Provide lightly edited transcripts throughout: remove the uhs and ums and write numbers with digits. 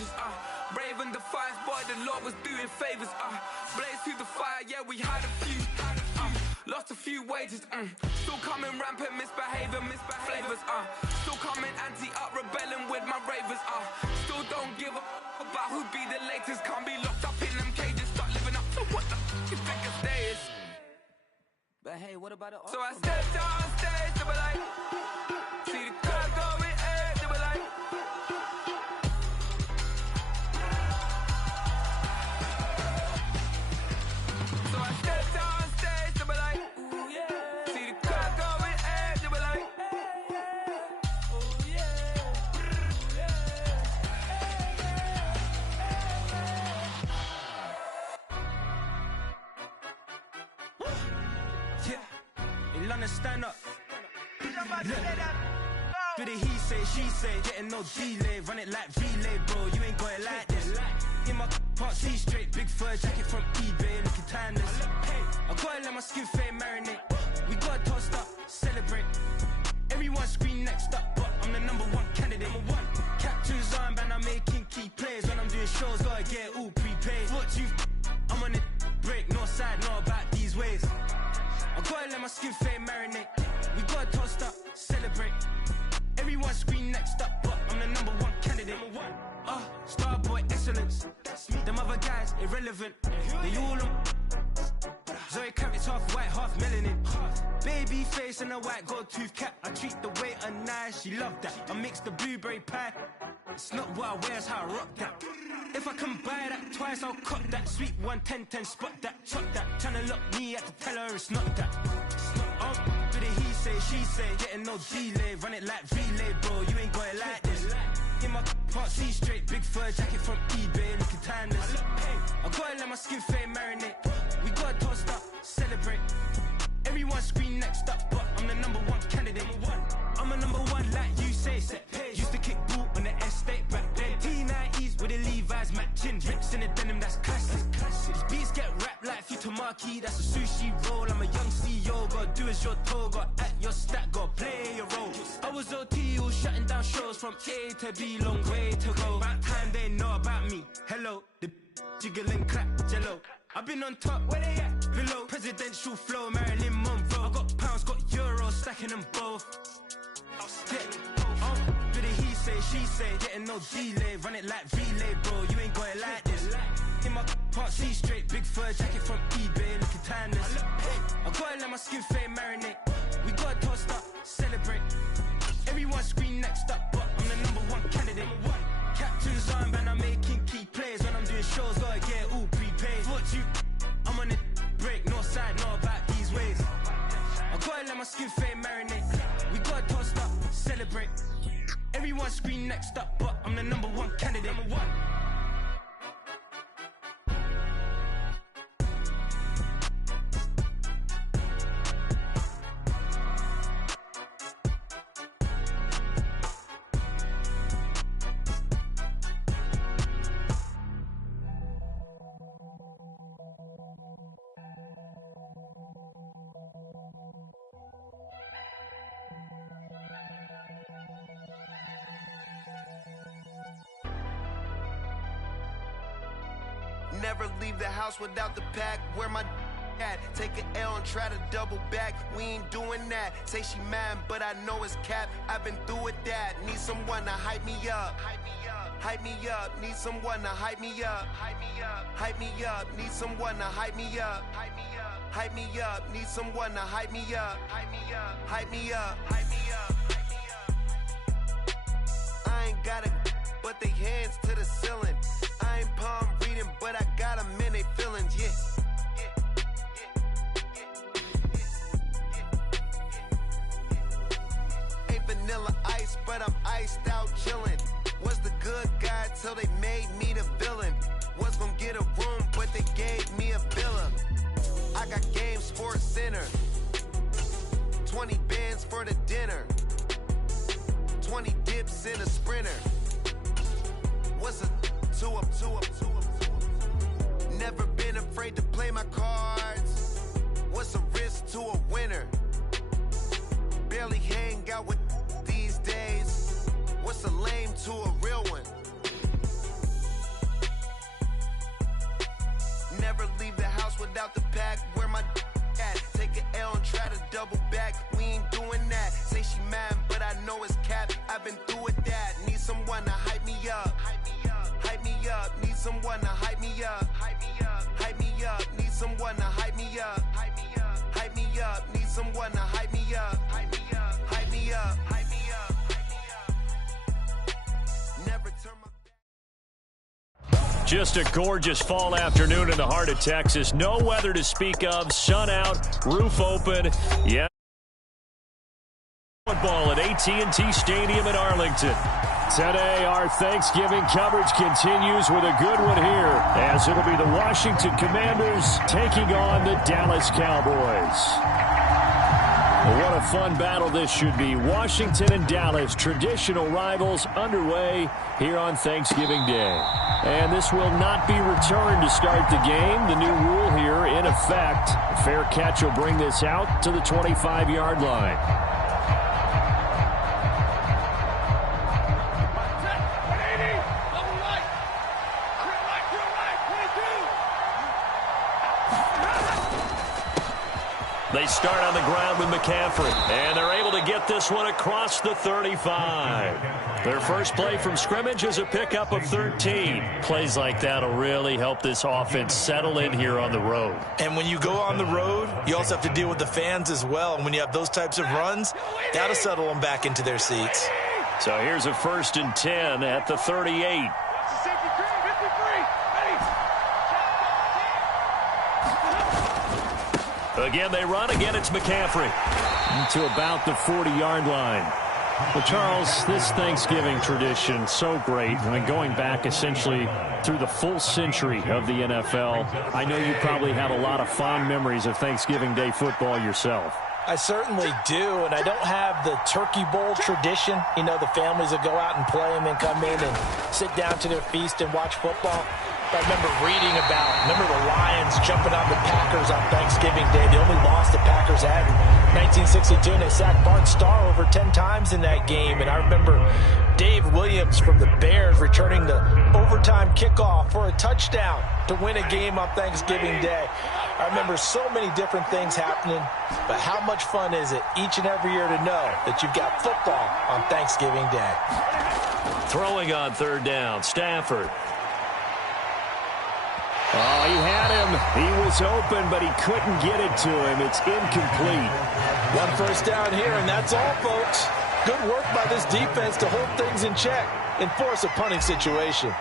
contagious, brave and defiant, boy, the Lord was doing favors, blaze through the fire, yeah, we had a few, lost a few wages, still coming rampant, misbehavior, flavors, still coming anti-up, rebelling with my ravers, still don't give a about who be the latest, can't be locked up in them cages, start living up to what the you think a day is. But hey, what about it? So I stepped on stage, they were like, see the crowd going, hey, they were like, so I stepped on stage, they were like, ooh yeah, see the crowd going, hey, they were like, oh yeah, yeah. In London, stand up. Do the he say, she say, getting no delay, run it like relay, bro, you ain't got it like this. In my part C straight, big fur jacket from eBay, looking timeless. I gotta let my skin fade marinate, we gotta toast up, celebrate. Everyone scream next up, but I'm the #1 candidate. Captain's armband, I'm making key plays. When I'm doing shows, gotta get all prepaid. What you I'm on it, break, no side, no about these ways. I gotta let my skin fade marinate, we gotta toast up, celebrate. Everyone scream next up, but I'm the #1 candidate. Starboy excellence. Them other guys irrelevant. They all on. Zoe Kravitz half white, half melanin. Baby face and a white gold tooth cap. I treat the waiter nice, she love that. I mix the blueberry pie. It's not what I wear, it's how I rock that. If I can buy that twice, I'll cut that. Sweet 110, spot that, chop that. Tryna lock me, I have to tell her it's not that. It's not do the he say, she say, getting no delay, run it like relay, bro, you ain't got it like this. In my part C straight, big fur jacket from eBay, looking timeless. I gotta let my skin fade marinate, we gotta toast up, celebrate. Everyone scream next up, but I'm the #1 candidate. I'm a #1 like you say, used to kick ball on the estate back then. T90s with the Levi's matching, rips in the denim, that's classic. These beats get wrapped like Futamaki, that's a sushi roll. I'm a young CEO, gotta do as you're told, gotta act your stat, gotta play your role. I was OT, all shutting down shows from A to B, long way to go. About time they know about me, hello, the jiggle and clap, jello. I've been on top, where they at? Below, presidential flow, Marilyn Monroe. I got pounds, got euros, stacking them both. Do the he say, she say, getting no delay, run it like relay, bro, you ain't got it like this. In my part C straight, big fur jacket from eBay, looking timeless. I gotta let my skin fade marinate, we gotta toast up, celebrate. Everyone scream next up, but I'm the #1 candidate. Captain's armband, I'm making key plays. When I'm doing shows, gotta get all prepaid. What you I'm on it, break, no side, no about these ways. I gotta let my skin fade marinate, we gotta toast up, celebrate. Everyone scream next up, but I'm the #1 candidate. Never leave the house without the pack. Where my at? Take an L and try to double back. We ain't doing that. Say she mad, but I know it's cap. I've been through with that. Need someone to hype me up. Hype me up. Need someone to hype me up. Hype me up. Need someone to hype me up. Hype me up. Need someone to hype me up. Hype me up. Hype me up. I ain't got it, but they hands to the ceiling. I ain't palm reading, but I got them in they feelings, yeah. Ain't vanilla ice, but I'm iced out chillin'. Was the good guy till they made me the villain. Was gonna get a room, but they gave me a villa. I got game Sports Center, 20 bands for the dinner, 20 dips in a Sprinter. What's a two up? Never been afraid to play my cards. What's a risk to a winner? Barely hang out with these days. What's a lame to a real one? Just a gorgeous fall afternoon in the heart of Texas. No weather to speak of. Sun out, roof open. Yeah. Football at AT&T Stadium in Arlington. Today, our Thanksgiving coverage continues with a good one here, as it'll be the Washington Commanders taking on the Dallas Cowboys. What a fun battle this should be. Washington and Dallas, traditional rivals, underway here on Thanksgiving Day. And this will not be returned to start the game. The new rule here in effect. A fair catch will bring this out to the 25-yard line. They start on the ground with McCaffrey, and they're able to get this one across the 35. Their first play from scrimmage is a pickup of 13. Plays like that will really help this offense settle in here on the road. And when you go on the road, you also have to deal with the fans as well. And when you have those types of runs, got to settle them back into their seats. So here's a 1st and 10 at the 38. Again, they run. Again, it's McCaffrey to about the 40-yard line. Well, Charles, this Thanksgiving tradition, so great. I mean, going back essentially through the full century of the NFL, I know you probably have a lot of fond memories of Thanksgiving Day football yourself. I certainly do, and I don't have the Turkey Bowl tradition. You know, the families that go out and play and then come in and sit down to their feast and watch football. I remember reading about the Lions jumping on the Packers on Thanksgiving Day. The only loss the Packers had in 1962, and they sacked Bart Starr over 10 times in that game. And I remember Dave Williams from the Bears returning the overtime kickoff for a touchdown to win a game on Thanksgiving Day. I remember so many different things happening, but how much fun is it each and every year to know that you've got football on Thanksgiving Day? Throwing on 3rd down, Stafford. Oh, he had him. He was open, but he couldn't get it to him. It's incomplete. 1 first down here, and that's all, folks. Good work by this defense to hold things in check and force a punting situation.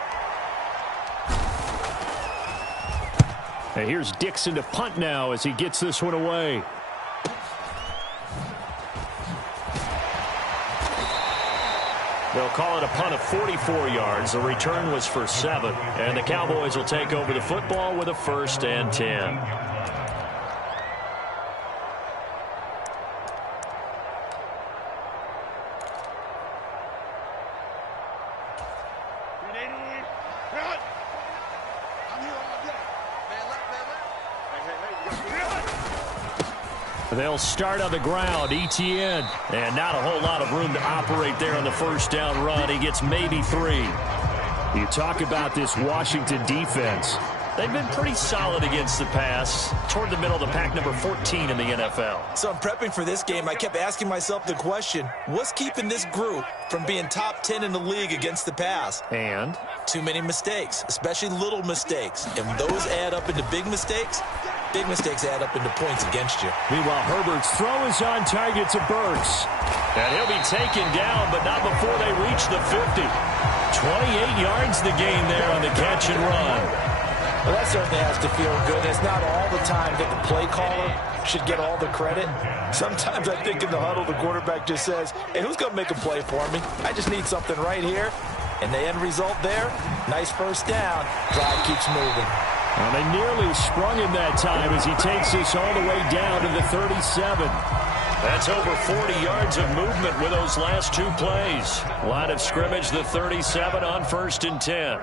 And here's Dixon to punt now as he gets this one away. They'll call it a punt of 44 yards. The return was for 7. And the Cowboys will take over the football with a 1st and 10. They'll start on the ground. Etienne. And not a whole lot of room to operate there on the 1st down run. He gets maybe 3. You talk about this Washington defense. They've been pretty solid against the pass. Toward the middle of the pack, number 14 in the NFL. So I'm prepping for this game. I kept asking myself the question, what's keeping this group from being top 10 in the league against the pass? And? Too many mistakes, especially little mistakes. And when those add up into big mistakes add up into points against you. Meanwhile, Herbert's throw is on target to Burks. And he'll be taken down, but not before they reach the 50. 28 yards the gain there on the catch and run. Well, that certainly has to feel good. It's not all the time that the play caller should get all the credit. Sometimes I think in the huddle, the quarterback just says, hey, who's going to make a play for me? I just need something right here. And the end result there, nice 1st down. Drive keeps moving. Well, they nearly sprung him that time as he takes this all the way down to the 37. That's over 40 yards of movement with those last 2 plays. Line of scrimmage, the 37 on 1st and 10.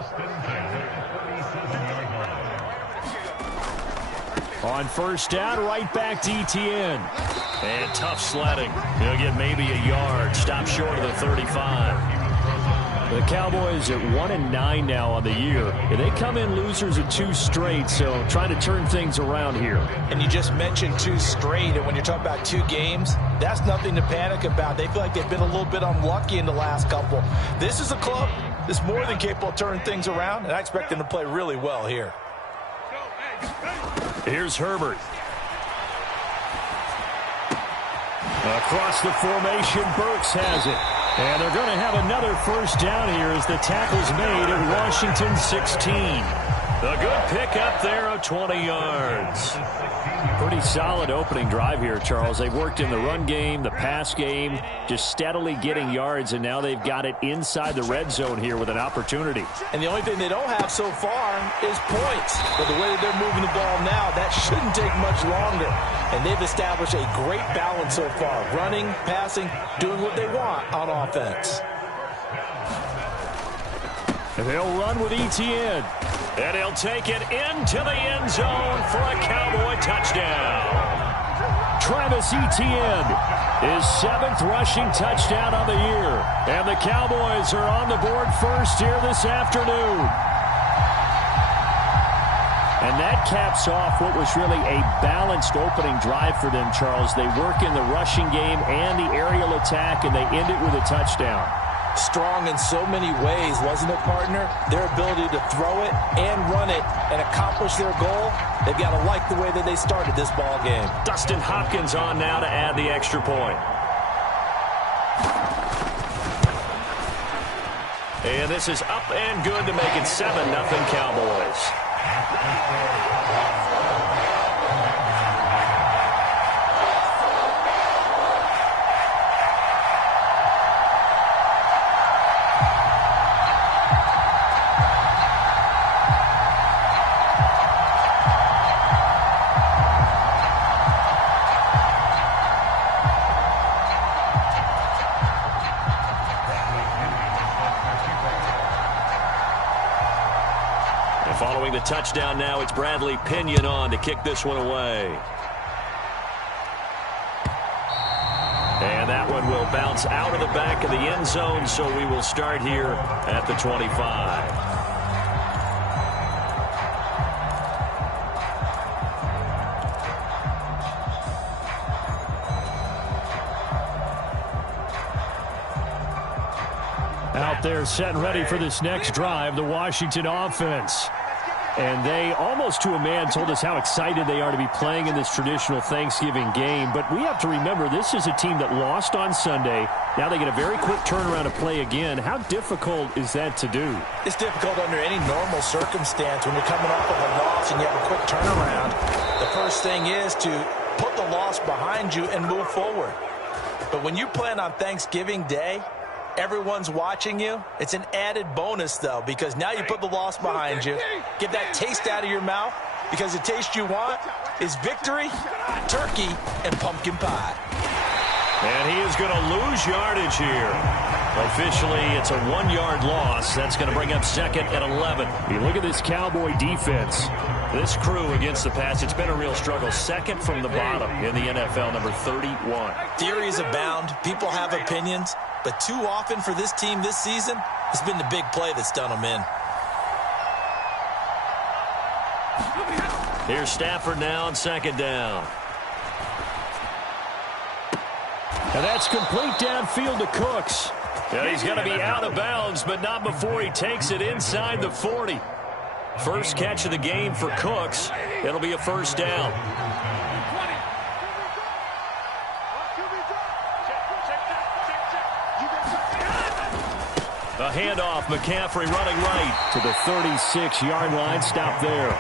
On 1st down, right back to Etienne. And tough sledding. He'll get maybe a yard. Stop short of the 35. The Cowboys at 1-9 now on the year. They come in losers of 2 straight, so trying to turn things around here. And you just mentioned 2 straight, and when you're talking about 2 games, that's nothing to panic about. They feel like they've been a little bit unlucky in the last couple. This is a club that's more than capable of turning things around, and I expect them to play really well here. Here's Herbert. Across the formation, Burks has it. And they're going to have another first down here as the tackle's made at Washington 16. A good pickup there of 20 yards. Pretty solid opening drive here, Charles. They've worked in the run game, the pass game, just steadily getting yards, and now they've got it inside the red zone here with an opportunity. And the only thing they don't have so far is points. But the way that they're moving the ball now, that shouldn't take much longer. And they've established a great balance so far. Running, passing, doing what they want on offense. And they'll run with Etienne. And he'll take it into the end zone for a Cowboy touchdown. Travis Etienne, his 7th rushing touchdown of the year. And the Cowboys are on the board first here this afternoon. And that caps off what was really a balanced opening drive for them, Charles. They work in the rushing game and the aerial attack, and they end it with a touchdown. Strong in so many ways, wasn't it, partner? Their ability to throw it and run it and accomplish their goal, they've got to like the way that they started this ball game. Dustin Hopkins on now to add the extra point. And this is up and good to make it 7-0 Cowboys. Following the touchdown now, it's Bradley Pinion on to kick this one away. And that one will bounce out of the back of the end zone, so we will start here at the 25. Out there set and ready for this next drive, the Washington offense. And they, almost to a man, told us how excited they are to be playing in this traditional Thanksgiving game. But we have to remember, this is a team that lost on Sunday. Now they get a very quick turnaround to play again. How difficult is that to do? It's difficult under any normal circumstance when you're coming off of a loss and you have a quick turnaround. The first thing is to put the loss behind you and move forward. But when you're playing on Thanksgiving Day, everyone's watching you. It's an added bonus, though, because now you put the loss behind you. Get that taste out of your mouth, because the taste you want is victory, turkey, and pumpkin pie. And he is going to lose yardage here. Officially, it's a 1-yard loss. That's going to bring up 2nd and 11. You look at this Cowboy defense. This crew against the pass, it's been a real struggle. 2nd from the bottom in the NFL, number 31. Theories abound. People have opinions. But too often for this team this season, it's been the big play that's done them in. Here's Stafford now on 2nd down. And that's complete downfield to Cooks. And he's going to be out of bounds, but not before he takes it inside the 40. First catch of the game for Cooks. It'll be a first down. A handoff, McCaffrey running right to the 36-yard line. Stop there.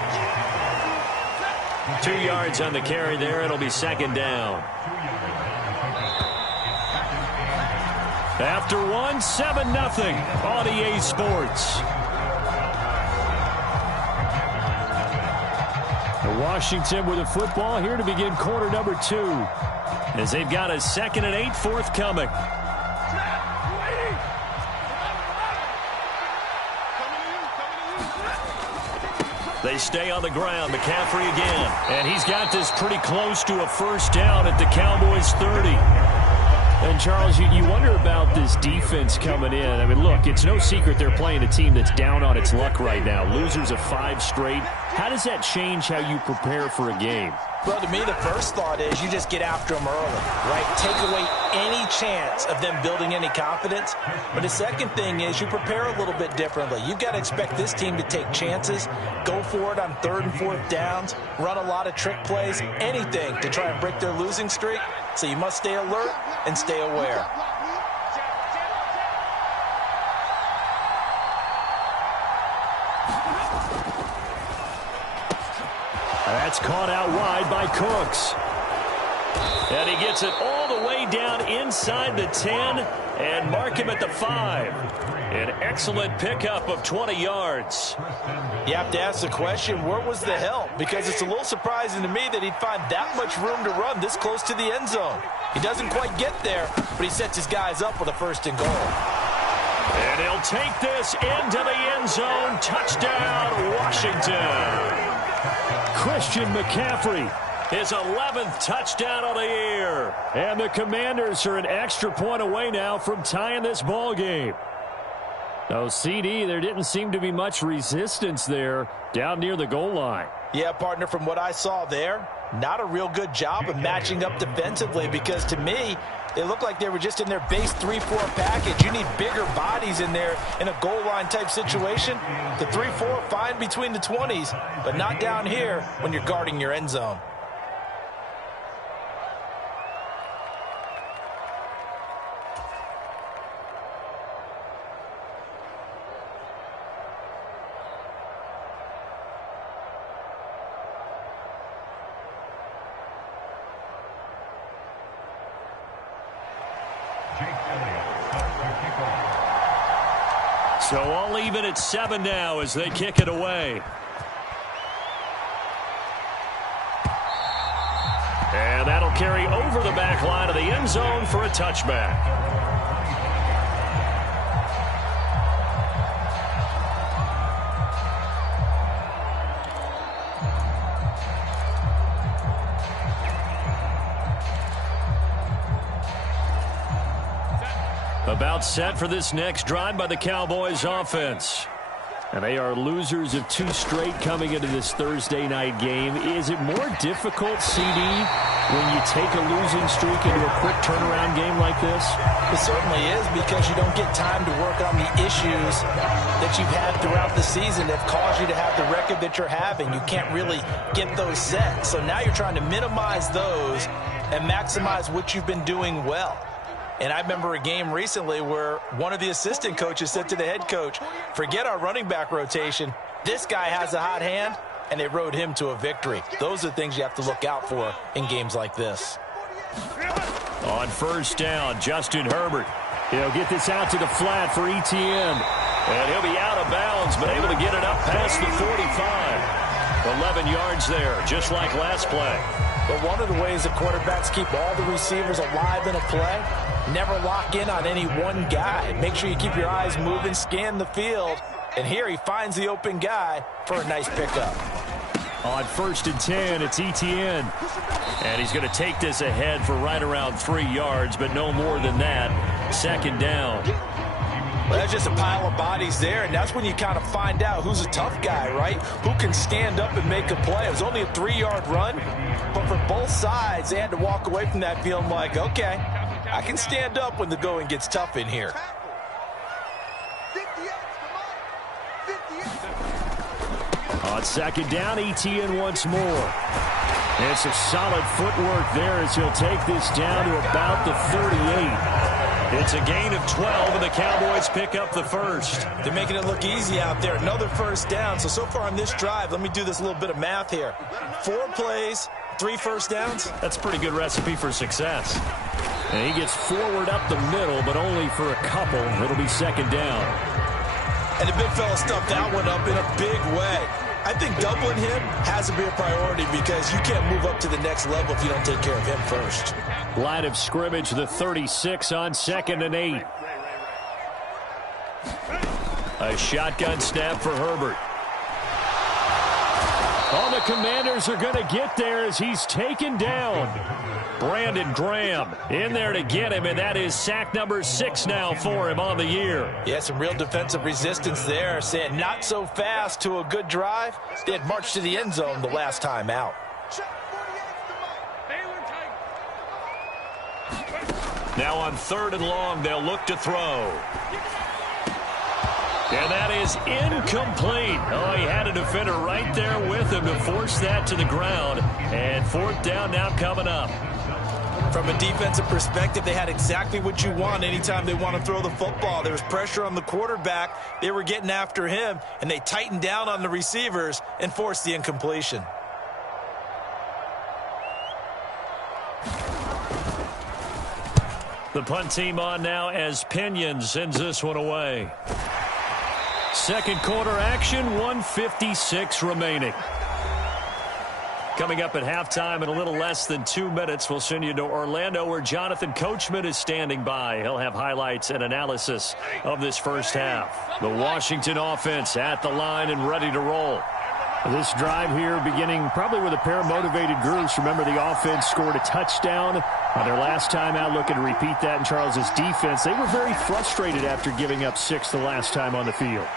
2 yards on the carry there. It'll be 2nd down. After one, 7-0 on EA Sports. Washington with a football here to begin quarter number 2. As they've got a 2nd and 8 forthcoming. They stay on the ground. McCaffrey again. And he's got this pretty close to a first down at the Cowboys' 30. And, Charles, you wonder about this defense coming in. I mean, look, it's no secret they're playing a team that's down on its luck right now. Losers of 5 straight. How does that change how you prepare for a game? Well, to me, the first thought is you just get after them early, right? Take away any chance of them building any confidence. But the second thing is you prepare a little bit differently. You've got to expect this team to take chances, go for it on 3rd and 4th downs, run a lot of trick plays, anything to try and break their losing streak. So you must stay alert and stay aware. It's caught out wide by Cooks. And he gets it all the way down inside the 10 and mark him at the 5. An excellent pickup of 20 yards. You have to ask the question, where was the help? Because it's a little surprising to me that he'd find that much room to run this close to the end zone. He doesn't quite get there, but he sets his guys up with a 1st and goal. And he'll take this into the end zone. Touchdown, Washington. Christian McCaffrey, his 11th touchdown of the year. And the Commanders are an extra point away now from tying this ball game. No, CD, there didn't seem to be much resistance there down near the goal line. Yeah, partner, from what I saw there, not a real good job of matching up defensively, because to me, they looked like they were just in their base 3-4 package. You need bigger bodies in there in a goal line type situation. The 3-4 fine between the 20s, but not down here when you're guarding your end zone. So all even at 7 now as they kick it away. And that'll carry over the back line of the end zone for a touchback. About set for this next drive by the Cowboys offense. And they are losers of 2 straight coming into this Thursday night game. Is it more difficult, CD, when you take a losing streak into a quick turnaround game like this? It certainly is, because you don't get time to work on the issues that you've had throughout the season that caused you to have the record that you're having. You can't really get those set. So now you're trying to minimize those and maximize what you've been doing well. And I remember a game recently where one of the assistant coaches said to the head coach, forget our running back rotation. This guy has a hot hand, and they rode him to a victory. Those are things you have to look out for in games like this. On 1st down, Justin Herbert. He'll get this out to the flat for Etienne. And he'll be out of bounds, but able to get it up past the 45. 11 yards there, just like last play. But one of the ways that quarterbacks keep all the receivers alive in a play, never lock in on any one guy. Make sure you keep your eyes moving, scan the field. And here he finds the open guy for a nice pickup. On 1st and 10, it's Etienne. And he's going to take this ahead for right around 3 yards, but no more than that. 2nd down. Well, there's just a pile of bodies there, and that's when you kind of find out who's a tough guy, right? Who can stand up and make a play. It was only a 3-yard run, but for both sides, they had to walk away from that feeling like, okay, I can stand up when the going gets tough in here. On 2nd down, Etienne once more. It's a solid footwork there as he'll take this down to about the 38. It's a gain of 12, and the Cowboys pick up the 1st. They're making it look easy out there. Another 1st down. So far on this drive, let me do this little bit of math here. 4 plays, 3 1st downs. That's a pretty good recipe for success. And he gets forward up the middle, but only for a couple. It'll be 2nd down. And the big fella stuffed that one up in a big way. I think doubling him has to be a priority, because you can't move up to the next level if you don't take care of him first. Line of scrimmage, the 36 on 2nd and 8. A shotgun snap for Herbert. Oh, the Commanders are going to get there as he's taken down. Brandon Graham in there to get him, and that is sack number 6 now for him on the year. Yeah, some real defensive resistance there, saying not so fast to a good drive. They had marched to the end zone the last time out. Now on 3rd and long, they'll look to throw. And that is incomplete. Oh, he had a defender right there with him to force that to the ground. And 4th down now coming up. From a defensive perspective, they had exactly what you want anytime they want to throw the football. There was pressure on the quarterback. They were getting after him, and they tightened down on the receivers and forced the incompletion. The punt team on now as Pinion sends this one away. Second quarter action, 1:56 remaining. Coming up at halftime in a little less than 2 minutes, we'll send you to Orlando where Jonathan Coachman is standing by. He'll have highlights and analysis of this first half. The Washington offense at the line and ready to roll. This drive here beginning probably with a pair of motivated groups. Remember, the offense scored a touchdown on their last time out, looking to repeat that in Charles's defense. They were very frustrated after giving up 6 the last time on the field.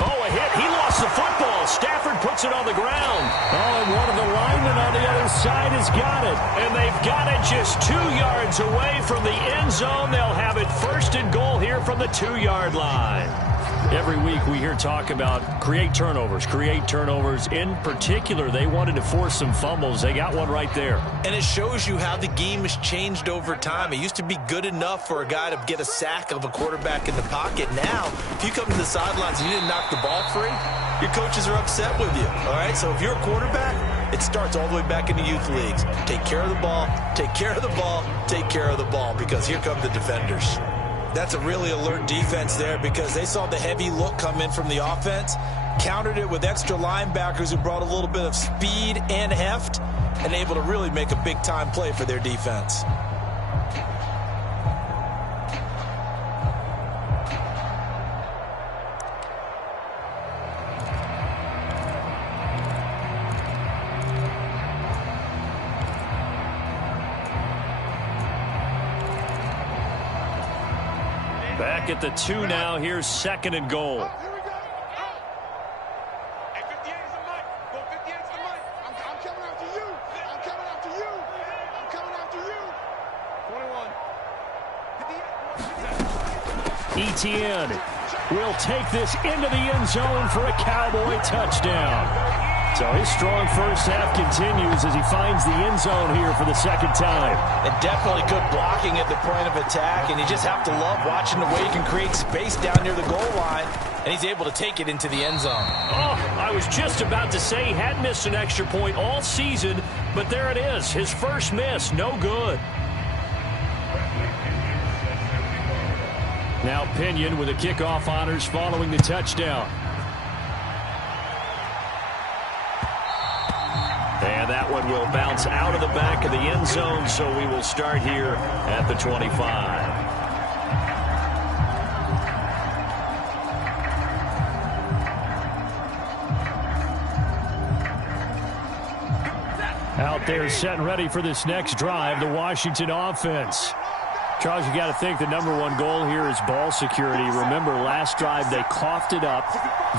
Oh, a hit. He lost the football. Stafford puts it on the ground. Oh, and one of the linemen on the other side has got it. And they've got it just 2 yards away from the end zone. They'll have it first and goal here from the 2-yard line. Every week we hear talk about create turnovers. In particular, they wanted to force some fumbles. They got one right there. And it shows you how the game has changed over time. It used to be good enough for a guy to get a sack of a quarterback in the pocket. Now, if you come to the sidelines and you didn't knock the ball free, your coaches are upset with you. All right? So if you're a quarterback, it starts all the way back in the youth leagues. Take care of the ball, take care of the ball, take care of the ball, because here come the defenders. That's a really alert defense there because they saw the heavy look come in from the offense, countered it with extra linebackers who brought a little bit of speed and heft, and able to really make a big-time play for their defense. Back at the 2 now. Here's second and goal. Etienne will take this into the end zone for a Cowboy touchdown. So his strong first half continues as he finds the end zone here for the second time. And definitely good blocking at the point of attack, and you just have to love watching the way he can create space down near the goal line, and he's able to take it into the end zone. Oh, I was just about to say he hadn't missed an extra point all season, but there it is, his first miss, no good. Now Pinion with the kickoff honors following the touchdown. And that one will bounce out of the back of the end zone, so we will start here at the 25. Out there set and ready for this next drive, the Washington offense. Charles, you got to think the number one goal here is ball security. Remember, last drive they coughed it up,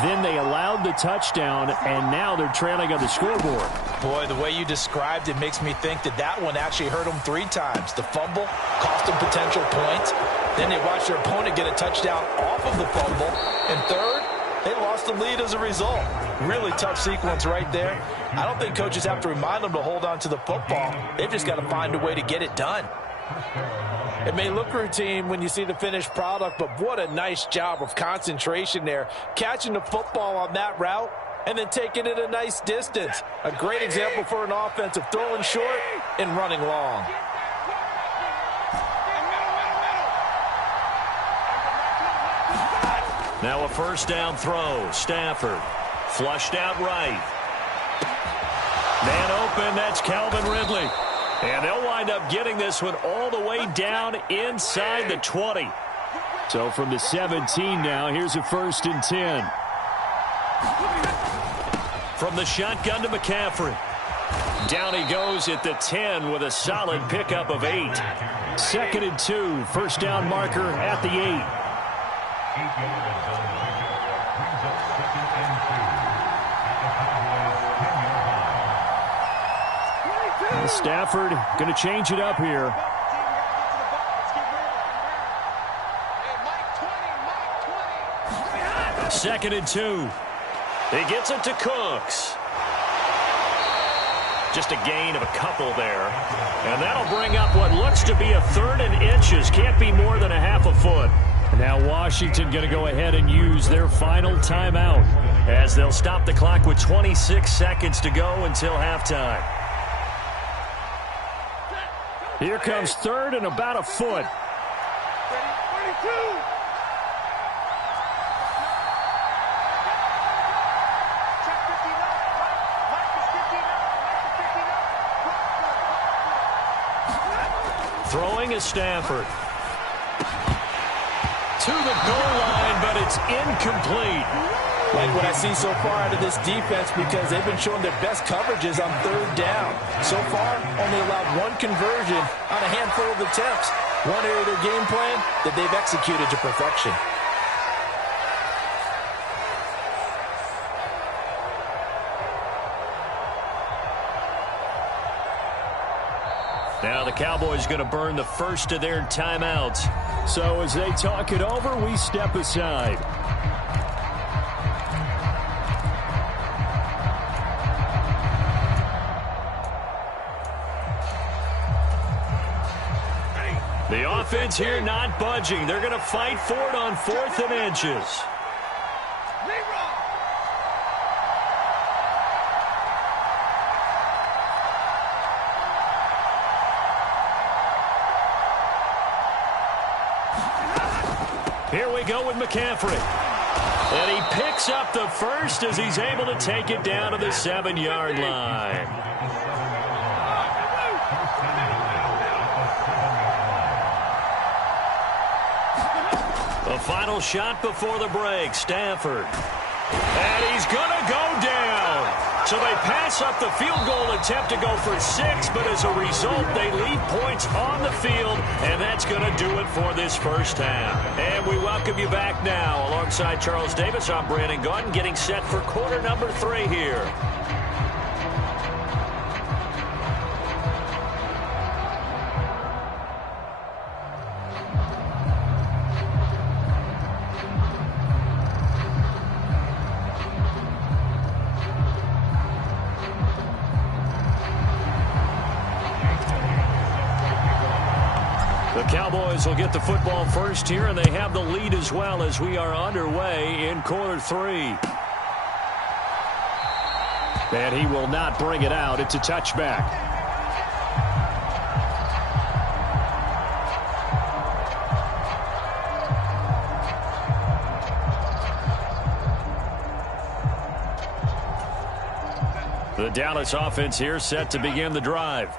then they allowed the touchdown, and now they're trailing on the scoreboard. Boy, the way you described it makes me think that one actually hurt them 3 times. The fumble cost them potential points. Then they watched their opponent get a touchdown off of the fumble. And third, they lost the lead as a result. Really tough sequence right there. I don't think coaches have to remind them to hold on to the football. They've just got to find a way to get it done. It may look routine when you see the finished product, but what a nice job of concentration there. Catching the football on that route and then taking it a nice distance. A great example for an offense of throwing short and running long. Now a first down throw. Stafford flushed out right. Man open, that's Calvin Ridley. And they'll wind up getting this one all the way down inside the 20. So from the 17 now, here's a 1st and 10. From the shotgun to McCaffrey. Down he goes at the 10 with a solid pickup of 8. 2nd and 2, first down marker at the 8. Stafford going to change it up here. Second and 2. He gets it to Cooks. Just a gain of a couple there. And that'll bring up what looks to be a 3rd and inches. Can't be more than a half a foot. Now Washington going to go ahead and use their final timeout as they'll stop the clock with 26 seconds to go until halftime. Here comes 3rd and about a foot. Throwing is Stafford. To the goal line, but it's incomplete. Like what I see so far out of this defense, because they've been showing their best coverages on third down. So far, only allowed one conversion on a handful of attempts. One area of their game plan that they've executed to perfection. Now the Cowboys going to burn the first of their timeouts. So as they talk it over, we step aside. The offense here not budging. They're going to fight for it on 4th and inches. Here we go with McCaffrey. And he picks up the first as he's able to take it down to the 7-yard line. The final shot before the break, Stafford. And he's going to go down. So they pass up the field goal attempt to go for 6, but as a result, they leave points on the field, and that's going to do it for this first half. And we welcome you back now. Alongside Charles Davis, I'm Brandon Gaudin, getting set for quarter number 3 here. The Cowboys will get the football first here, and they have the lead as well as we are underway in quarter 3. And he will not bring it out. It's a touchback. The Dallas offense here set to begin the drive.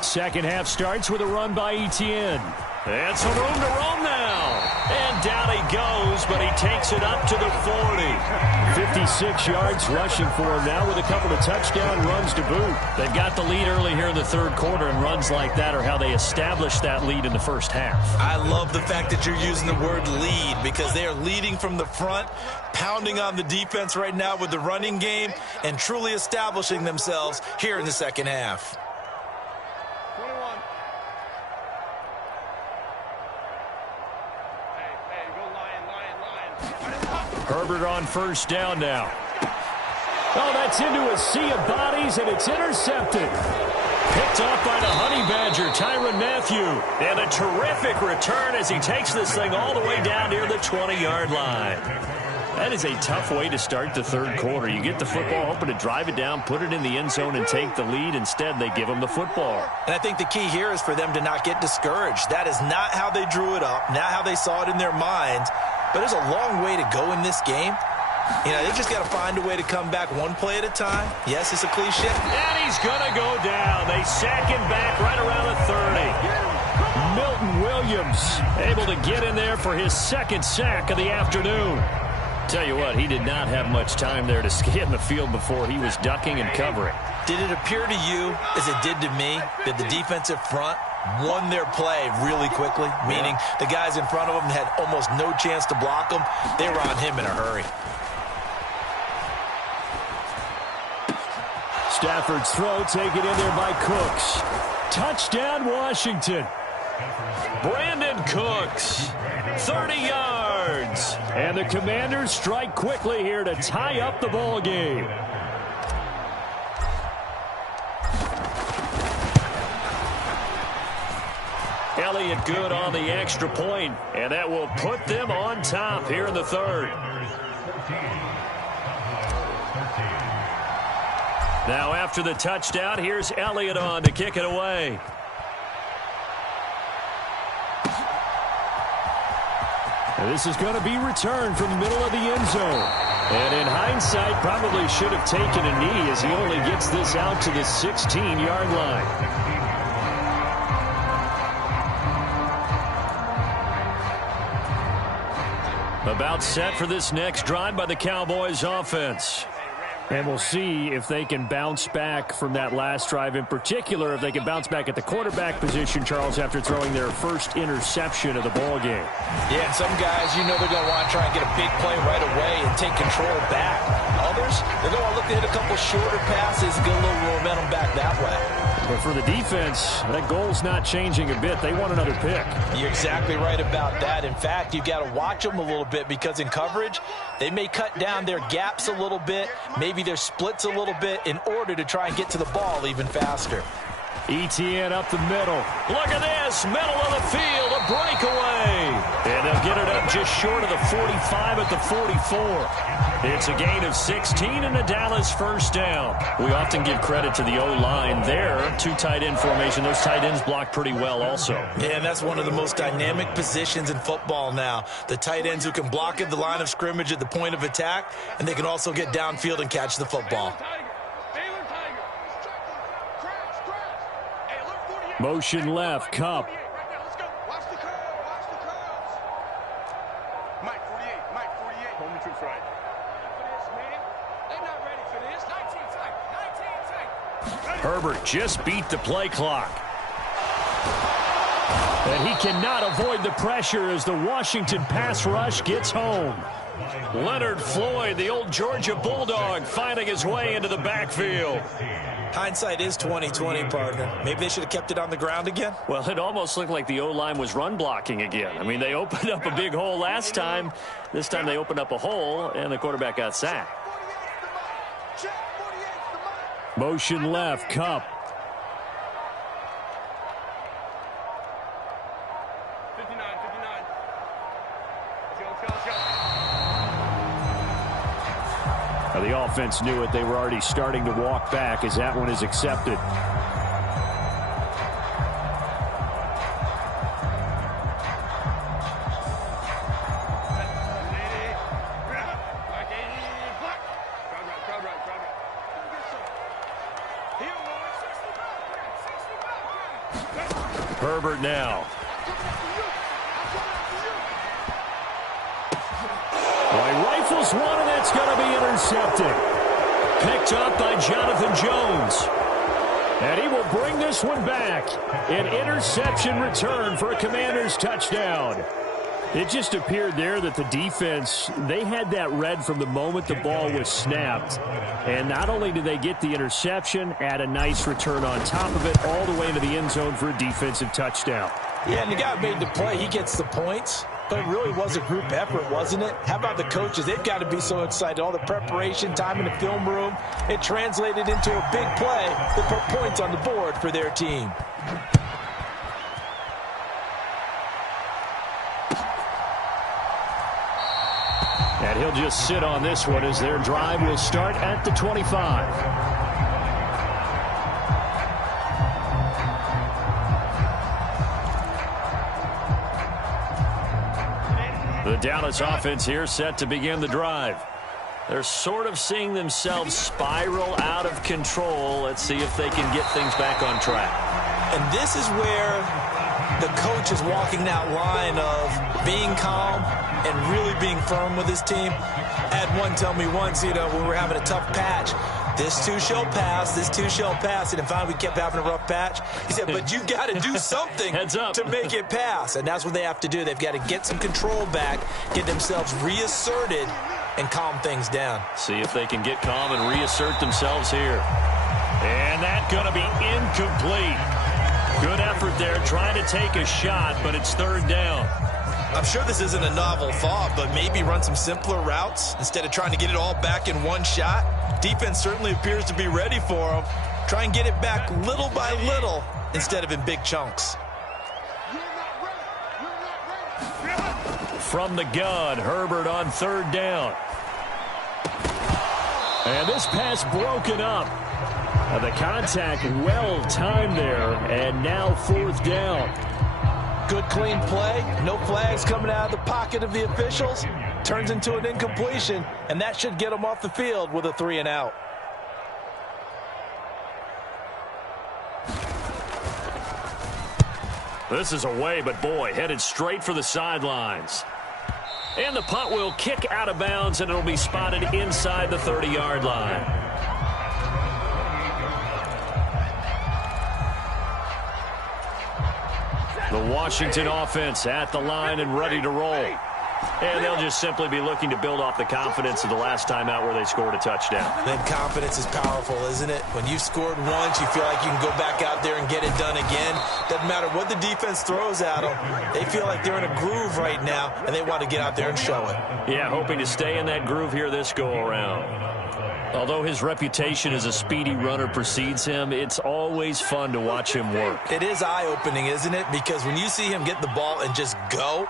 Second half starts with a run by Etienne. And some room to roam now. And down he goes, but he takes it up to the 40. 56 yards rushing for him now with a couple of touchdown runs to boot. They've got the lead early here in the third quarter, and runs like that are how they established that lead in the first half. I love the fact that you're using the word lead, because they are leading from the front, pounding on the defense right now with the running game, and truly establishing themselves here in the second half. Herbert on first down now. Oh, that's into a sea of bodies, and it's intercepted. Picked off by the Honey Badger, Tyrann Mathieu. And a terrific return as he takes this thing all the way down near the 20-yard line. That is a tough way to start the third quarter. You get the football, hoping to drive it down, put it in the end zone, and take the lead. Instead, they give them the football. And I think the key here is for them to not get discouraged. That is not how they drew it up, not how they saw it in their minds. But there's a long way to go in this game. You know, they just got to find a way to come back one play at a time. Yes, it's a cliche. And he's going to go down. They sack him back right around the 30. Milton Williams able to get in there for his second sack of the afternoon. Tell you what, he did not have much time there to scan the field before he was ducking and covering. Did it appear to you, as it did to me, that the defensive front won their play really quickly? Meaning the guys in front of them had almost no chance to block them. They were on him in a hurry. Stafford's throw taken in there by Cooks. Touchdown, Washington. Brandon Cooks, 30 yards. And the Commanders strike quickly here to tie up the ball game. Elliott good on the extra point, and that will put them on top here in the third. Now after the touchdown, here's Elliott on to kick it away. And this is going to be returned from the middle of the end zone. And in hindsight, probably should have taken a knee as he only gets this out to the 16-yard line. About set for this next drive by the Cowboys offense. And we'll see if they can bounce back from that last drive, in particular if they can bounce back at the quarterback position, Charles, after throwing their first interception of the ball game. Yeah, and some guys, they're going to want to try and get a big play right away and take control back. Others, they're going to look to hit a couple shorter passes, get a little momentum back that way. But for the defense, that goal's not changing a bit. They want another pick. You're exactly right about that. In fact, you've got to watch them a little bit because in coverage, they may cut down their gaps a little bit, maybe their splits a little bit in order to try and get to the ball even faster. ETN up the middle. Look at this. Middle of the field. A breakaway. And they'll get it up just short of the 45 at the 44. It's a gain of 16 and a Dallas first down. We often give credit to the O-line there. Two tight end formation. Those tight ends block pretty well also. Yeah, and that's one of the most dynamic positions in football now. The tight ends who can block at the line of scrimmage at the point of attack, and they can also get downfield and catch the football. Motion left, Cup. Herbert just beat the play clock. And he cannot avoid the pressure as the Washington pass rush gets home. Leonard Floyd, the old Georgia Bulldog, finding his way into the backfield. Hindsight is 20/20, partner. Maybe they should have kept it on the ground again. Well, it almost looked like the O-line was run blocking again. I mean, they opened up a big hole last time. This time they opened up a hole, and the quarterback got sacked. Motion left, Cup. Now, the offense knew it. They were already starting to walk back as that one is accepted. Herbert now. Well, he rifles one, and that's going to be intercepted. Picked up by Jonathan Jones. And he will bring this one back. An interception return for a Commanders touchdown. It just appeared there that the defense, they had that read from the moment the ball was snapped. And not only did they get the interception, add a nice return on top of it, all the way into the end zone for a defensive touchdown. Yeah, and the guy who made the play, he gets the points. But it really was a group effort, wasn't it? How about the coaches? They've got to be so excited. All the preparation, time in the film room, it translated into a big play that put points on the board for their team. And he'll just sit on this one as their drive will start at the 25. The Dallas offense here set to begin the drive. They're sort of seeing themselves spiral out of control. Let's see if they can get things back on track. And this is where the coach is walking that line of being calm and really being firm with his team. I had one tell me once, when we were having a tough patch, this too shall pass, this too shall pass. And finally we kept having a rough patch. He said, but you got to do something to make it pass. And that's what they have to do. They've got to get some control back, get themselves reasserted, and calm things down. See if they can get calm and reassert themselves here. And that's going to be incomplete. Good effort there, trying to take a shot, but it's third down. I'm sure this isn't a novel thought, but maybe run some simpler routes instead of trying to get it all back in one shot. Defense certainly appears to be ready for them. Try and get it back little by little instead of in big chunks. From the gun, Herbert on third down. And this pass broken up. The contact well timed there, and now fourth down. Good, clean play. No flags coming out of the pocket of the officials. Turns into an incompletion, and that should get them off the field with a 3-and-out. This is away, but boy, headed straight for the sidelines. And the punt will kick out of bounds, and it'll be spotted inside the 30-yard line. The Washington offense at the line and ready to roll. And they'll just simply be looking to build off the confidence of the last time out where they scored a touchdown. Then confidence is powerful, isn't it? When you've scored once, you feel like you can go back out there and get it done again. Doesn't matter what the defense throws at them. They feel like they're in a groove right now, and they want to get out there and show it. Yeah, hoping to stay in that groove here this go-around. Although his reputation as a speedy runner precedes him, it's always fun to watch him work. It is eye-opening, isn't it? Because when you see him get the ball and just go,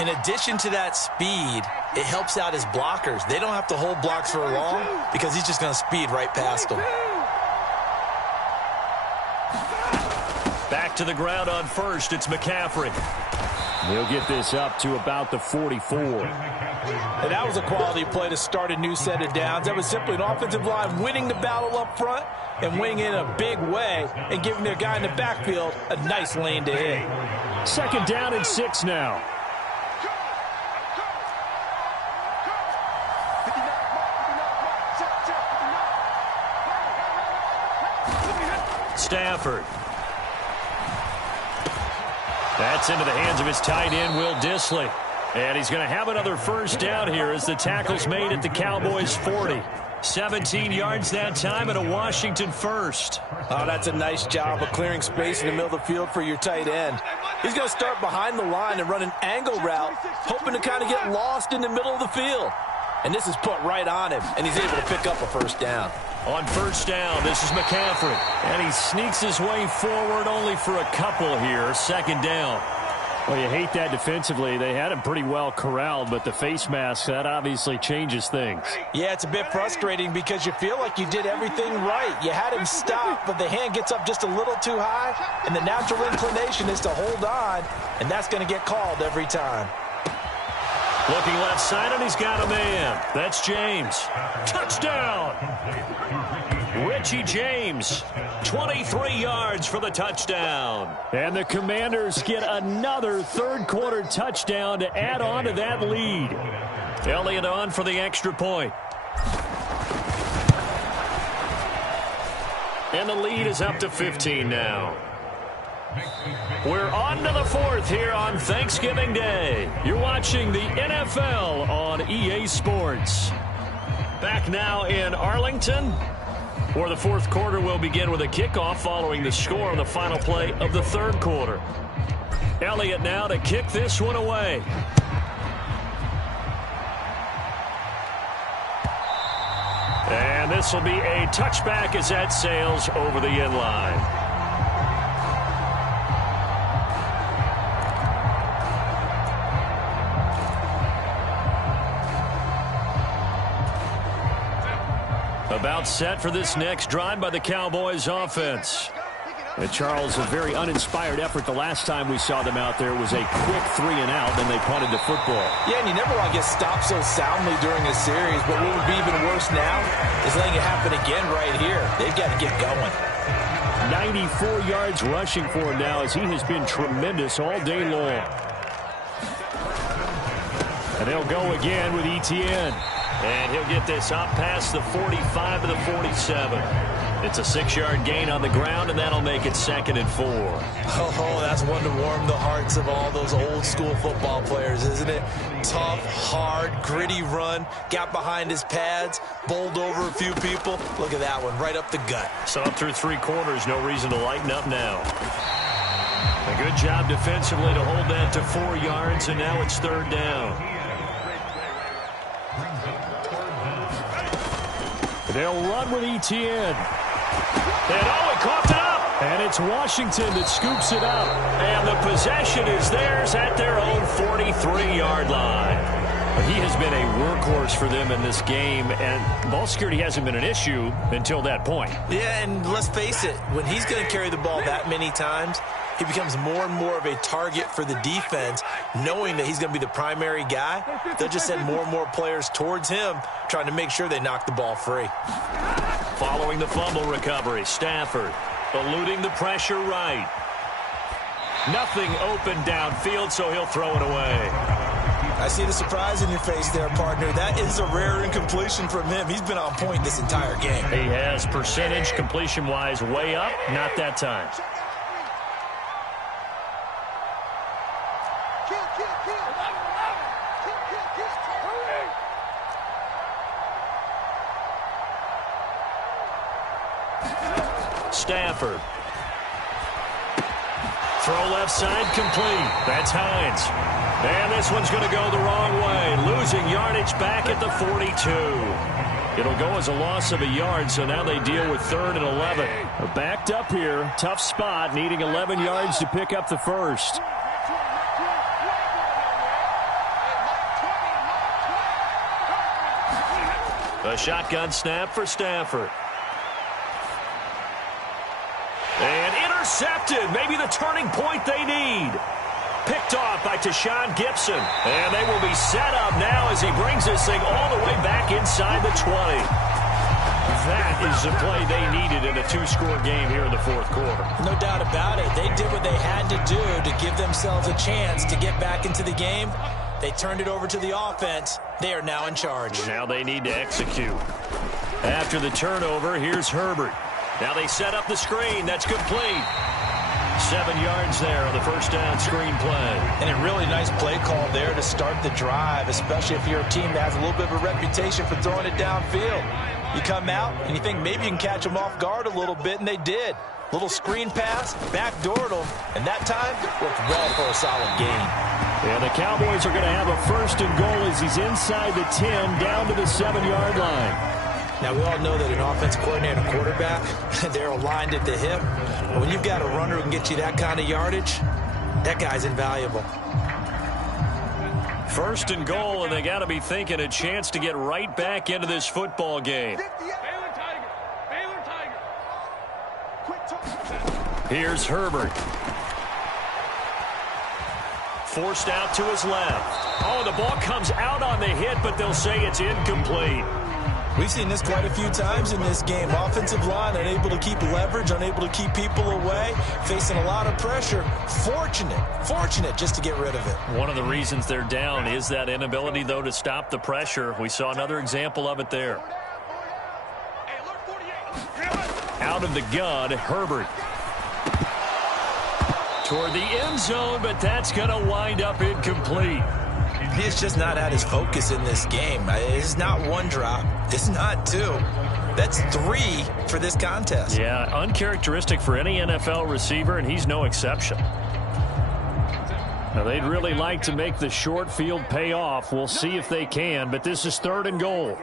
in addition to that speed, it helps out his blockers. They don't have to hold blocks for long because he's just going to speed right past them. Back to the ground on first. It's McCaffrey. He'll get this up to about the 44. And that was a quality play to start a new set of downs. That was simply an offensive line winning the battle up front and winning in a big way and giving their guy in the backfield a nice lane to hit. 2nd down and 6 now. Stafford. That's into the hands of his tight end, Will Dissly. And he's going to have another first down here as the tackle's made at the Cowboys' 40. 17 yards that time and a Washington first. Oh, that's a nice job of clearing space in the middle of the field for your tight end. He's going to start behind the line and run an angle route, hoping to kind of get lost in the middle of the field. And this is put right on him, and he's able to pick up a first down. On first down, this is McCaffrey. And he sneaks his way forward only for a couple here. 2nd down. Well, you hate that defensively. They had him pretty well corralled, but the face mask, that obviously changes things. Yeah, it's a bit frustrating because you feel like you did everything right. You had him stop, but the hand gets up just a little too high, and the natural inclination is to hold on, and that's going to get called every time. Looking left side, and he's got a man. That's James. Touchdown! Richie James, 23 yards for the touchdown. And the Commanders get another third-quarter touchdown to add on to that lead. Elliott on for the extra point. And the lead is up to 15 now. We're on to the 4th here on Thanksgiving Day. You're watching the NFL on EA Sports. Back now in Arlington, where the 4th quarter will begin with a kickoff following the score on the final play of the 3rd quarter. Elliott now to kick this one away. And this will be a touchback as that sails over the end line. About set for this next drive by the Cowboys offense. And Charles, a very uninspired effort the last time we saw them out there. It was a quick 3-and-out, then they punted the football. Yeah, and you never want to get stopped so soundly during a series, but what would be even worse now is letting it happen again right here. They've got to get going. 94 yards rushing for him now as he has been tremendous all day long. And they'll go again with Etienne. And he'll get this up past the 45 to the 47. It's a 6-yard gain on the ground, and that'll make it 2nd and 4. Oh, that's one to warm the hearts of all those old-school football players, isn't it? Tough, hard, gritty run, got behind his pads, bowled over a few people. Look at that one, right up the gut. So up through 3 quarters, no reason to lighten up now. A good job defensively to hold that to 4 yards, and now it's 3rd down. They'll run with Etienne. And he coughed it up. And it's Washington that scoops it up. And the possession is theirs at their own 43-yard line. He has been a workhorse for them in this game, and ball security hasn't been an issue until that point. Yeah, and let's face it, when he's going to carry the ball that many times, he becomes more and more of a target for the defense, knowing that he's going to be the primary guy. They'll just send more and more players towards him, trying to make sure they knock the ball free. Following the fumble recovery, Stafford eluding the pressure right. Nothing open downfield, so he'll throw it away. I see the surprise in your face there, partner. That is a rare incompletion from him. He's been on point this entire game. He has percentage completion-wise way up. Not that time. Stafford. Throw left side complete. That's Hines. And this one's going to go the wrong way. Losing yardage back at the 42. It'll go as a loss of a yard, so now they deal with 3rd and 11. They're backed up here. Tough spot, needing 11 yards to pick up the first. A shotgun snap for Stafford. And intercepted. Maybe the turning point they need. Picked off by Tashawn Gibson. And they will be set up now as he brings this thing all the way back inside the 20. That is the play they needed in a 2-score game here in the 4th quarter. No doubt about it. They did what they had to do to give themselves a chance to get back into the game. They turned it over to the offense. They are now in charge. Now they need to execute. After the turnover, here's Herbert. Now they set up the screen. That's complete. 7 yards there on the first down screen play. And a really nice play call there to start the drive, especially if you're a team that has a little bit of a reputation for throwing it downfield. You come out and you think maybe you can catch them off guard a little bit, and they did. Little screen pass, backdoored them, and that time worked well for a solid gain. Yeah, the Cowboys are going to have a 1st and goal as he's inside the 10 down to the 7-yard line. Now, we all know that an offensive coordinator and a quarterback, they're aligned at the hip. And when you've got a runner who can get you that kind of yardage, that guy's invaluable. 1st and goal, and they got to be thinking a chance to get right back into this football game. Here's Herbert. Forced out to his left. Oh, the ball comes out on the hit, but they'll say it's incomplete. We've seen this quite a few times in this game. Offensive line unable to keep leverage, unable to keep people away, facing a lot of pressure. Fortunate just to get rid of it. One of the reasons they're down is that inability, though, to stop the pressure. We saw another example of it there. Out of the gun, Herbert. Toward the end zone, but that's going to wind up incomplete. He's just not had his focus in this game. It's not 1 drop. It's not 2. That's 3 for this contest. Yeah, uncharacteristic for any NFL receiver, and he's no exception. Now, they'd really like to make the short field pay off. We'll see if they can, but this is 3rd and goal.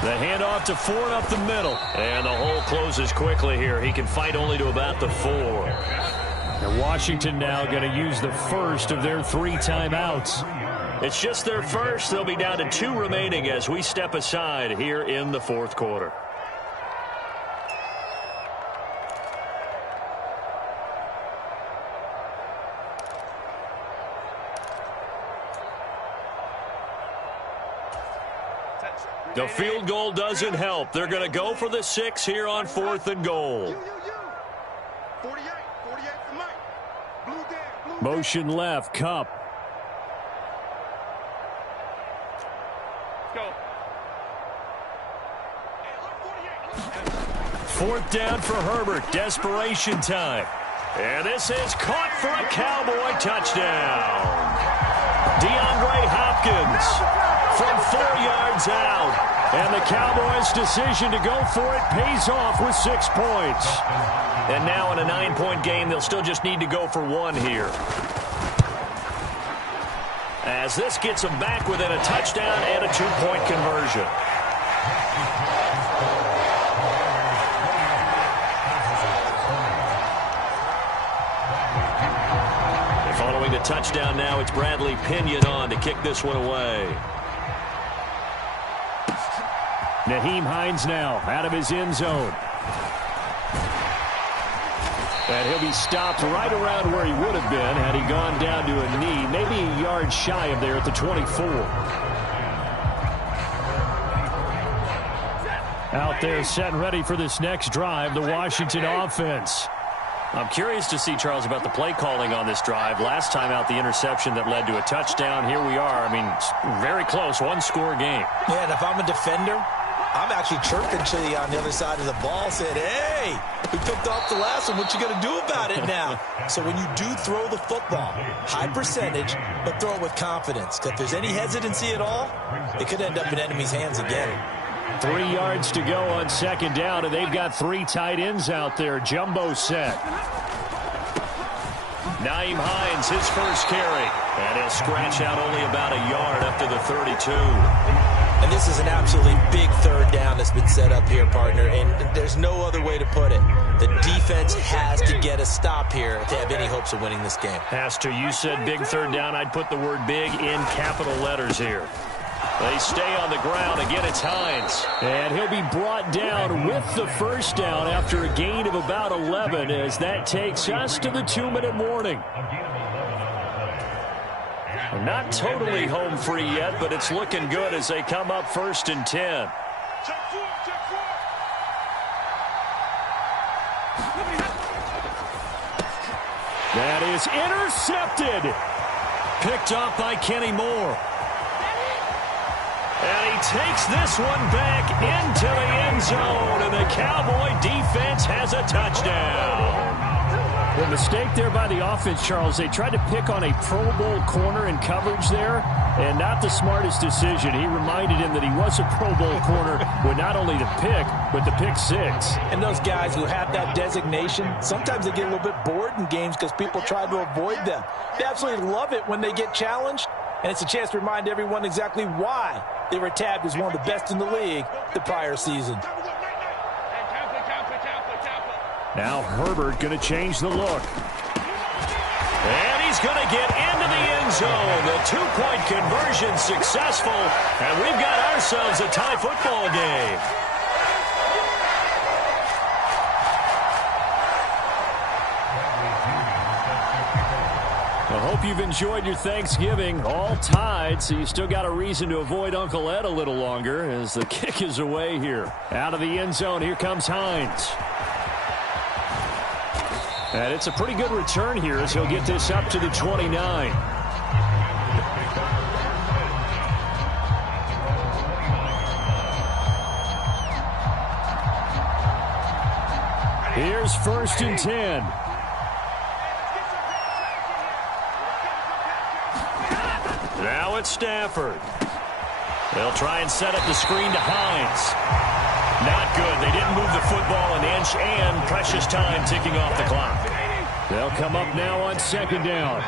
The handoff to Ford up the middle. And the hole closes quickly here. He can fight only to about the 4. And Washington now going to use the first of their 3 timeouts. It's just their first. They'll be down to 2 remaining as we step aside here in the 4th quarter. The field goal doesn't help. They're going to go for the 6 here on 4th and goal. Motion left, Cup. Go. 4th down for Herbert. Desperation time. And this is caught for a Cowboy touchdown. DeAndre Hopkins from 4 yards out. And the Cowboys' decision to go for it pays off with 6 points. And now in a 9-point game, they'll still just need to go for 1 here. As this gets them back within a touchdown and a 2-point conversion. Following the touchdown now, it's Bradley Pinion on to kick this one away. Nyheim Hines now out of his end zone. And he'll be stopped right around where he would have been had he gone down to a knee, maybe a yard shy of there at the 24. Out there set and ready for this next drive, the Washington offense. I'm curious to see, Charles, about the play calling on this drive. Last time out, the interception that led to a touchdown. Here we are. I mean, very close, one-score game. Yeah, and if I'm a defender, I'm actually chirping to you on the other side of the ball, saying, hey, we picked off the last one. What you going to do about it now? So when you do throw the football, high percentage, but throw it with confidence. Because if there's any hesitancy at all, it could end up in enemy's hands again. 3 yards to go on second down, and they've got 3 tight ends out there. Jumbo set. Nyheim Hines, his first carry. And he'll scratch out only about a yard up to the 32. And this is an absolutely big third down that's been set up here, partner. And there's no other way to put it. The defense has to get a stop here if they have any hopes of winning this game. Has to. You said big third down. I'd put the word big in capital letters here. They stay on the ground. Again, it's Hines. And he'll be brought down with the first down after a gain of about 11 as that takes us to the 2-minute warning. Not totally home free yet, but it's looking good as they come up 1st and 10. That is intercepted. Picked off by Kenny Moore. And he takes this one back into the end zone, and the Cowboy defense has a touchdown. The mistake there by the offense, Charles, they tried to pick on a Pro Bowl corner in coverage there, and not the smartest decision. He reminded him that he was a Pro Bowl corner with not only the pick, but the pick six. And those guys who have that designation, sometimes they get a little bit bored in games because people try to avoid them. They absolutely love it when they get challenged, and it's a chance to remind everyone exactly why they were tabbed as one of the best in the league the prior season. Now Herbert going to change the look. And he's going to get into the end zone. The two-point conversion successful, and we've got ourselves a tie football game. I hope you've enjoyed your Thanksgiving. All tied, so you still got a reason to avoid Uncle Ed a little longer as the kick is away here. Out of the end zone, here comes Hines. And it's a pretty good return here as he'll get this up to the 29. Here's 1st and 10. Now it's Stafford. They'll try and set up the screen to Hines. Not good. They didn't move the football an inch, and precious time ticking off the clock. They'll come up now on 2nd down.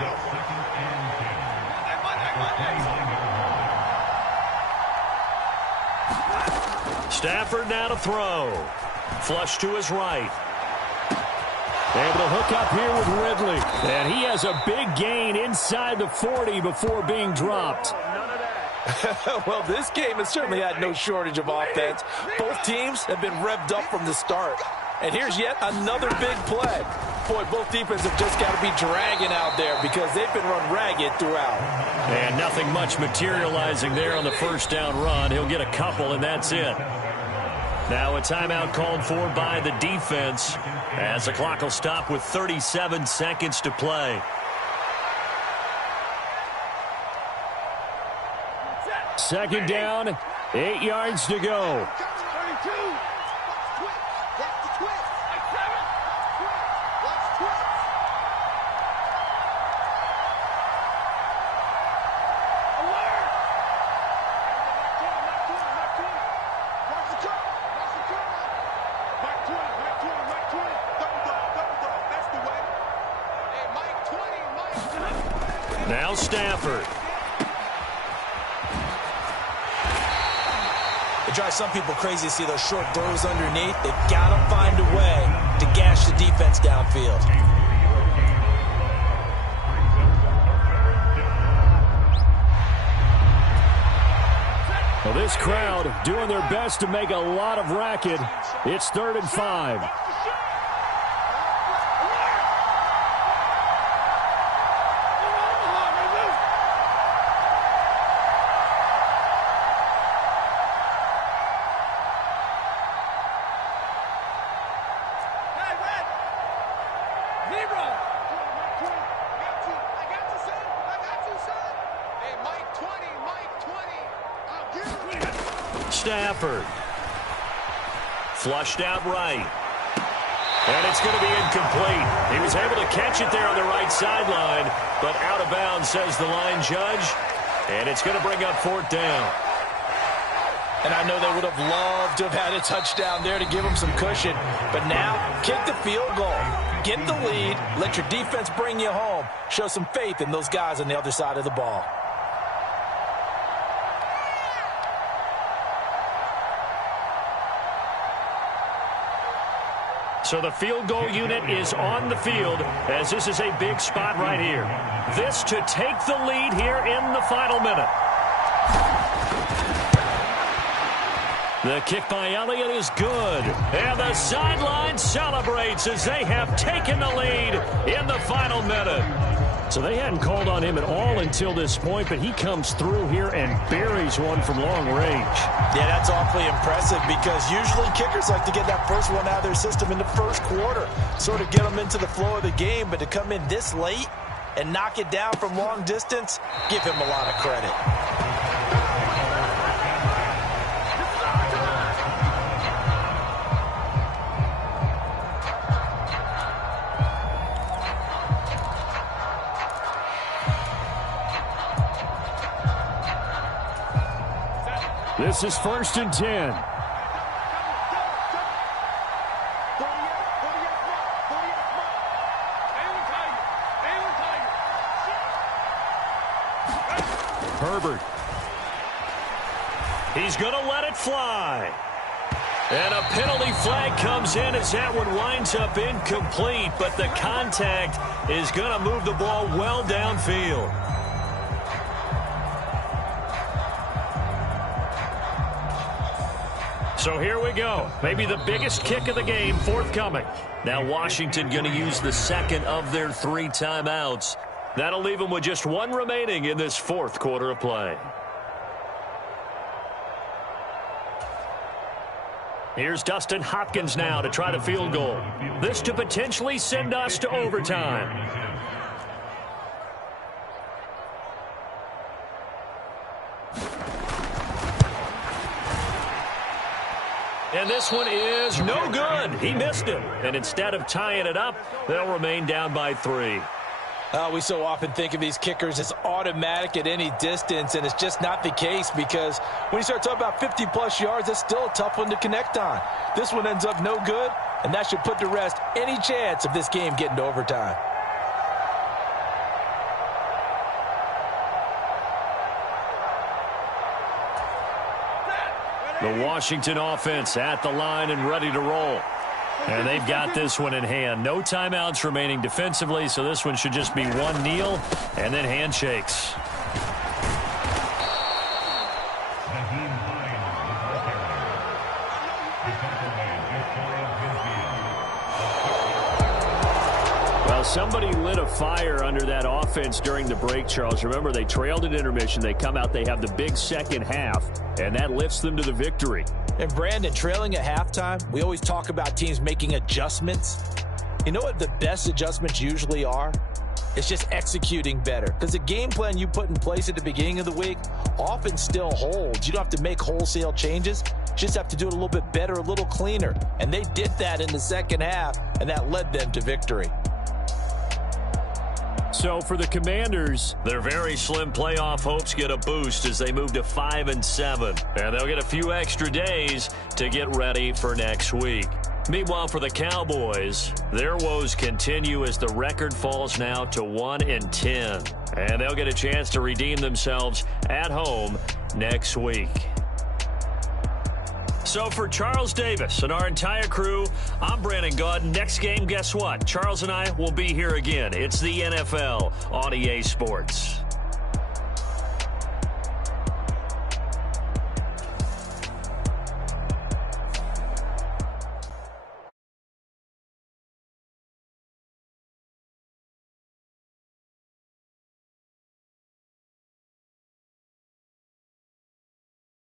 Stafford now to throw. Flush to his right. Able to hook up here with Ridley. And he has a big gain inside the 40 before being dropped. Well, this game has certainly had no shortage of offense. Both teams have been revved up from the start. And here's yet another big play. Boy, both defenses have just got to be dragging out there because they've been run ragged throughout. And nothing much materializing there on the first down run. He'll get a couple, and that's it. Now a timeout called for by the defense as the clock will stop with 37 seconds to play. Second down, 8 yards to go. Now Stafford. It drives some people crazy to see those short throws underneath. They've got to find a way to gash the defense downfield. Well, this crowd doing their best to make a lot of racket. It's 3rd and 5. Stafford. Flushed out right. And it's going to be incomplete. He was able to catch it there on the right sideline, but out of bounds, says the line judge. And it's going to bring up 4th down. And I know they would have loved to have had a touchdown there to give them some cushion. But now, kick the field goal. Get the lead. Let your defense bring you home. Show some faith in those guys on the other side of the ball. So the field goal unit is on the field as this is a big spot right here. This to take the lead here in the final minute. The kick by Elliott is good. And the sideline celebrates as they have taken the lead in the final minute. So they hadn't called on him at all until this point, but he comes through here and buries one from long range. Yeah, that's awfully impressive because usually kickers like to get that first one out of their system in the first quarter, sort of get them into the flow of the game, but to come in this late and knock it down from long distance, give him a lot of credit. This is 1st and 10. Herbert. He's going to let it fly. And a penalty flag comes in as that one winds up incomplete, but the contact is going to move the ball well downfield. So here we go. Maybe the biggest kick of the game forthcoming. Now Washington going to use the second of their 3 timeouts. That'll leave them with just 1 remaining in this 4th quarter of play. Here's Dustin Hopkins now to try the field goal. This to potentially send us to overtime. And this one is no good. He missed it. And instead of tying it up, they'll remain down by 3. We so often think of these kickers as automatic at any distance, and it's just not the case because when you start talking about 50-plus yards, that's still a tough one to connect on. This one ends up no good, and that should put to rest any chance of this game getting to overtime. The Washington offense at the line and ready to roll. And they've got this one in hand. No timeouts remaining defensively, so this one should just be one kneel and then handshakes. Well, somebody lit a fire under that offense during the break, Charles. Remember, they trailed at intermission. They come out, they have the big second half, and that lifts them to the victory. And Brandon, trailing at halftime, we always talk about teams making adjustments. You know what the best adjustments usually are? It's just executing better. Because the game plan you put in place at the beginning of the week often still holds. You don't have to make wholesale changes. You just have to do it a little bit better, a little cleaner. And they did that in the second half, and that led them to victory. So for the Commanders, their very slim playoff hopes get a boost as they move to 5-7. And they'll get a few extra days to get ready for next week. Meanwhile, for the Cowboys, their woes continue as the record falls now to 1-10. And they'll get a chance to redeem themselves at home next week. So for Charles Davis and our entire crew, I'm Brandon Gaudin. Next game, guess what? Charles and I will be here again. It's the NFL on EA Sports.